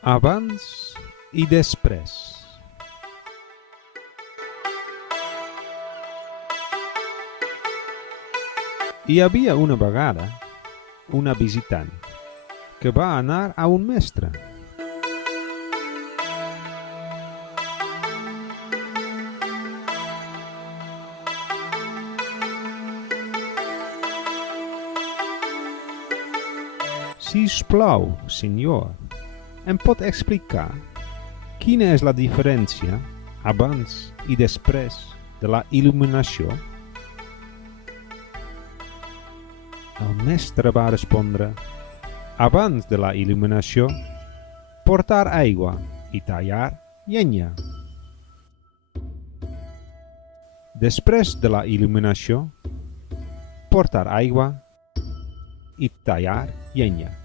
Abans i després. Hi havia una vegada una visitant que va anar a un mestre. Sisplau, senyor, em pot explicar quina és la diferència abans i després de la il·luminació? El mestre va respondre: abans de la il·luminació, portar aigua i tallar llenya. Després de la il·luminació, portar aigua i tallar llenya.